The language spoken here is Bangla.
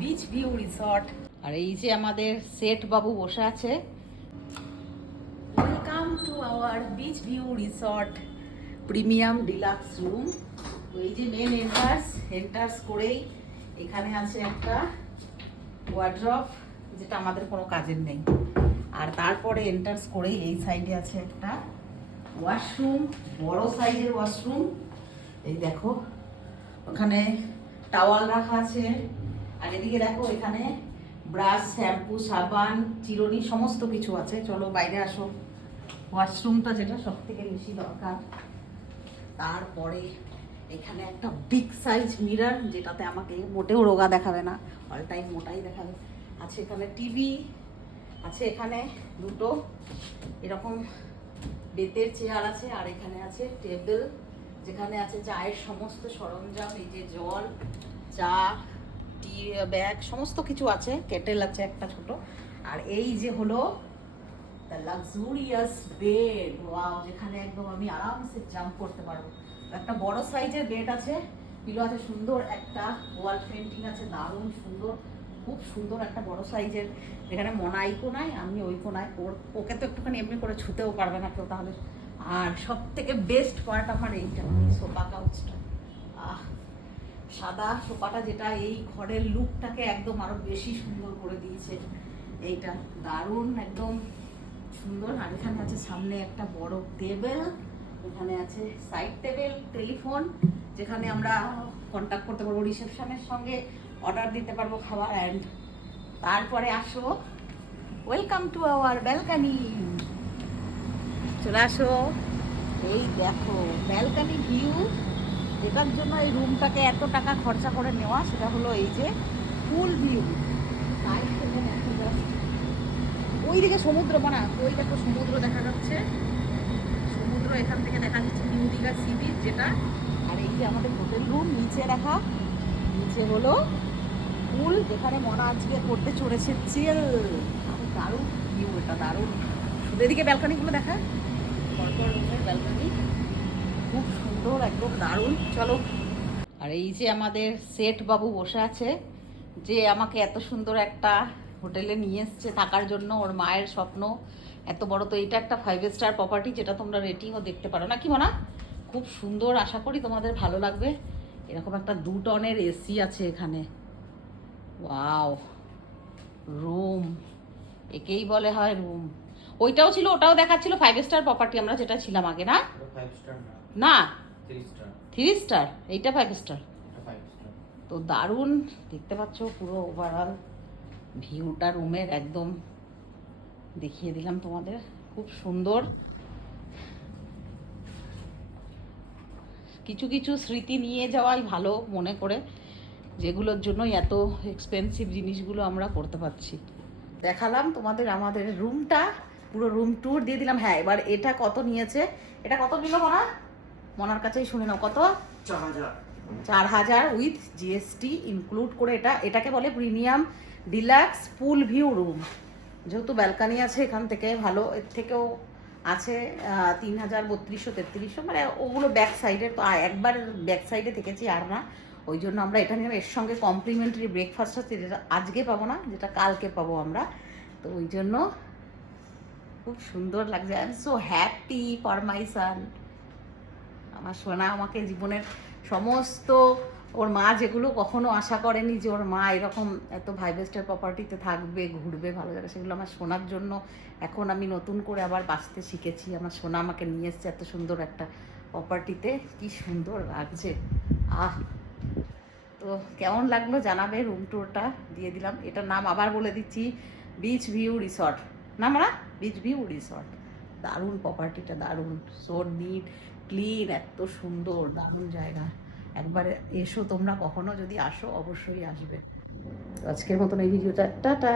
Beach view resort. আর এই যে আমাদের সেট বাবু বসে আছে। Welcome to our beach view resort premium deluxe room. এই যে মেন এন্টার্স করেই এখানে আছে একটা ওয়ার্ড্রপ, যেটা আমাদের কোনো কাজের নেই। আর তারপরে এন্টার্স করেই এই সাইডে আছে একটা ওয়াশরুম, বড় সাইজের ওয়াশরুম। এই দেখো ওখানে টাওয়াল রাখা আছে। আর এদিকে দেখো এখানে ব্রাশ, শ্যাম্পু, সাবান, চিরুনি সমস্ত কিছু আছে। চলো বাইরে আসো। ওয়াশরুমটা যেটা সব থেকে বেশি দরকার। তারপরে এখানে একটা বিগ সাইজ মিরর, যেটাতে আমাকে মোটেও রোগা দেখাবে না, অল টাইম মোটাই দেখাবে। আছে এখানে টিভি, আছে এখানে দুটো এরকম বেতের চেয়ার আছে। আর এখানে আছে টেবিল, যেখানে আছে চায়ের সমস্ত সরঞ্জাম। এই যে জল, চা, টি ব্যাগ সমস্ত কিছু আছে। কেটেল আছে একটা ছোট। আর এই যে হলো দ্য লাক্সুরিয়াস বেড। ওয়াও, যেখানে একদম আমি আরামসে জাম্প করতে পারবো। একটা বড় সাইজের বেড আছে, পিলো আছে, সুন্দর একটা ওয়াল পেন্টিং আছে, দারুণ সুন্দর, খুব সুন্দর একটা বড় সাইজের। এখানে মনা এই কোনায়, আমি ওই কোনায়। ওকে তো একটুখানি এমনি করে ছুতেও পারবে না কেউ তাহলে। আর সব থেকে বেস্ট পার্ট আমার এইটা, সোফা কাউচটা। সাদা সোফাটা, যেটা এই ঘরের লুকটাকে একদম আরো বেশি সুন্দর করে দিয়েছে। এইটা দারুণ একদম সুন্দর। আর এখানে আছে সামনে একটা বড় টেবিল, এখানে আছে সাইড টেবিল, টেলিফোন, যেখানে আমরা কন্ট্যাক্ট করতে পারবো রিসেপশনের সঙ্গে, অর্ডার দিতে পারবো খাবার। অ্যান্ড তারপরে আসো, ওয়েলকাম টু আওয়ার ব্যালকানি। চলে আসো। এই দেখো ব্যালকানি ভিউ, যেটার জন্য এই রুমটাকে এত টাকা খরচা করে নেওয়া, সেটা হলো এই যে পুল ভিউ। ওইদিকে সমুদ্র, মানে ওই দেখো সমুদ্র দেখা যাচ্ছে, সমুদ্র এখান থেকে দেখা যাচ্ছে, নিউ দীঘা সি বিচ যেটা। আর এই যে আমাদের হোটেল রুম নিচে রাখা, নিচে হলো পুল, যেখানে মনা আজকে করতে চড়েছে চিল। দারুণ ভিউ, এটা দারুণ। শুধু এদিকে ব্যালকানিগুলো দেখা, পরপর রুমের ব্যালকানি খুব সুন্দর, একদম দারুণ। চলো। আর এই যে আমাদের সেট বাবু বসে আছে, যে আমাকে এত সুন্দর একটা হোটেলে নিয়ে এসছে থাকার জন্য। ওর মায়ের স্বপ্ন এত বড়। তো এটা একটা 5 স্টার প্রপার্টি, যেটা তোমরা রেটিংও দেখতে পারো, নাকি মনা? খুব সুন্দর, আশা করি তোমাদের ভালো লাগবে। এরকম একটা 2 টনের এসি আছে এখানে। ওয়াও, রুম একেই বলে হয় রুম। ওইটাও ছিল, ওটাও দেখাচ্ছিল 5 স্টার প্রপার্টি, আমরা যেটা ছিলাম আগে, না? 5 স্টার না, 3 স্টার। 3 স্টার, এইটা 5 স্টার। এটা 5 স্টার। তো দারুণ দেখতে পাচ্ছ পুরো ওভারঅল ভিউটা রুমের, একদম দেখিয়ে দিলাম তোমাদের। খুব সুন্দর। কিছু কিছু স্মৃতি নিয়ে যাওয়াই ভালো মনে করে, যেগুলোর জন্য এত এক্সপেন্সিভ জিনিসগুলো আমরা করতে পারছি। দেখালাম তোমাদের আমাদের রুমটা, পুরো রুম ট্যুর দিয়ে দিলাম। হ্যাঁ, এবার এটা কত নিয়েছে, এটা কত নিল মনা? মনার কাছেই শুনে নাও, কত? 4000। 4000 উইথ জিএসটি ইনক্লুড করে। এটাকে বলে প্রিমিয়াম ডিলাক্স পুল ভিউ রুম। যেহেতু ব্যালকানি আছে এখান থেকে, ভালো এর থেকেও আছে 3000, 3200, 3300, মানে ওগুলো ব্যাক সাইডে। তো একবার ব্যাক সাইডে থেকেছি, আর না, ওই জন্য আমরা এটা নিলাম। এর সঙ্গে কমপ্লিমেন্টারি ব্রেকফাস্ট আছে, যেটা আজকে পাবো না, যেটা কালকে পাবো আমরা। তো ওই জন্য খুব সুন্দর লাগছে। I am so happy for my son. আমার সোনা আমাকে জীবনের সমস্ত, ওর মা যেগুলো কখনো আশা করেনি যে ওর মা এরকম এত 5 স্টার প্রপার্টিতে থাকবে, ঘুরবে, ভালো জায়গা, সেগুলো আমার সোনার জন্য এখন আমি নতুন করে আবার বাঁচতে শিখেছি। আমার সোনা আমাকে নিয়ে এসছে এত সুন্দর একটা প্রপার্টিতে, কি সুন্দর লাগছে। তো কেমন লাগলো জানাবে। রুম ট্যুরটা দিয়ে দিলাম। এটার নাম আবার বলে দিচ্ছি, বিচ ভিউ রিসর্ট। না মানে বিচ ভিউ রিসর্ট। দারুণ প্রপার্টিটা, দারুণ, সো নিট ক্লিন, এত সুন্দর, দারুণ জায়গা। একবার এসো তোমরা, কখনো যদি আসো অবশ্যই আসবে। তো আজকের মতন এই ভিডিওটা, টাটা।